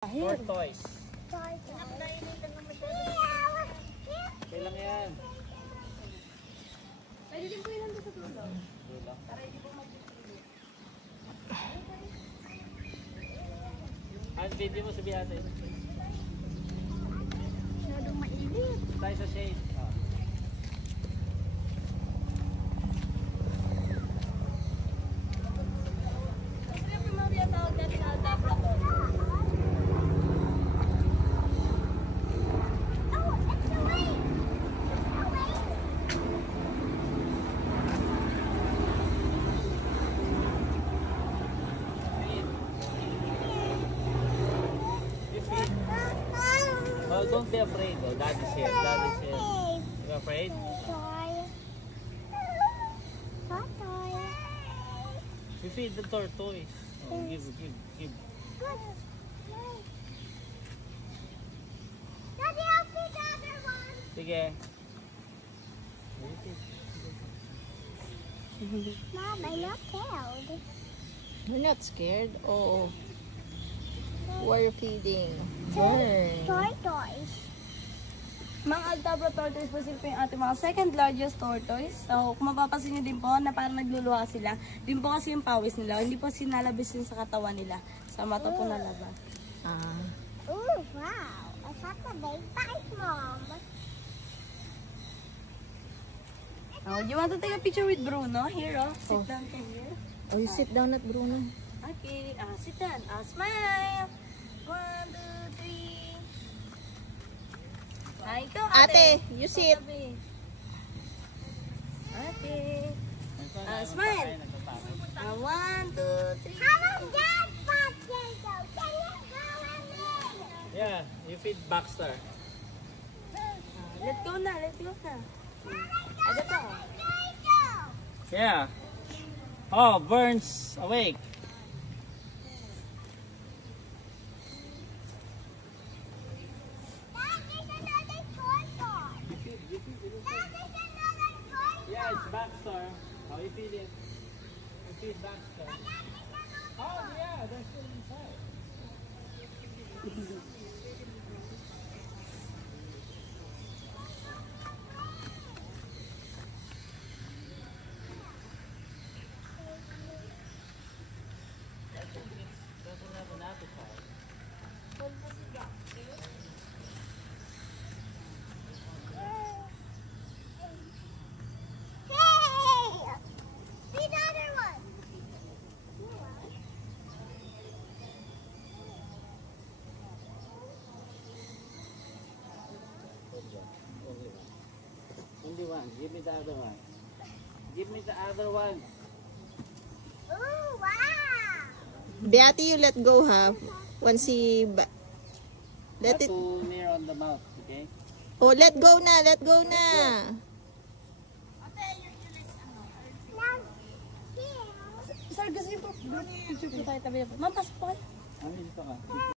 Tortoise. Kailang yan. Pwede din po yun nandun sa tulong. Tulong. Para hindi po mag-tulong. Ang video mo sabihin natin. Masyadong mainit. Tayo sa shade. Kasi yung primordial tawag natin na Labrador. Oh, don't be afraid. Oh, Daddy's here. Daddy's here. You afraid? You feed the tortoise. Oh, give. Daddy, I'll feed the other one. Sige. Mom, I'm not scared. You're not scared? Oh. Who are you feeding? Burn. Tortoise. Mga Aldabra tortoise po sila po yung ating mga second largest tortoise. So, kung mapapansin nyo din po na parang nagluluha sila, din po kasi yung pawis nila. Hindi po sinalabis yun sa katawan nila. Sa mata po nalabas. Ah. Oh, wow. I thought the big bite, Mom. Oh, do you want to take a picture with Bruno? Here, oh. Sit down to here. Oh, you sit down at Bruno. Okay, sit down. Smile. 1, 2, 3. Ay, ikaw, Ate, you sit. Okay. Smile. 1, 2, 3. How about that potato? Can you go with me? Yeah, you feed Baxter. Let's go na. Ano pa? Yeah. Oh, Burns awake. Yeah, it's Baxter. Oh, you feed it. You feed Baxter. Oh, yeah, they're still inside. Doesn't have an appetite. Only one. Give me the other one. Give me the other one. Oh, wow. Beati, you let go, ha? Once he... Not Let it... too near on the mouth, okay? Oh, let go na. Let go na. Sir, gusto niyo po, picture po tayo tabi. Ma'am, pasok po kayo. Ano dito ka?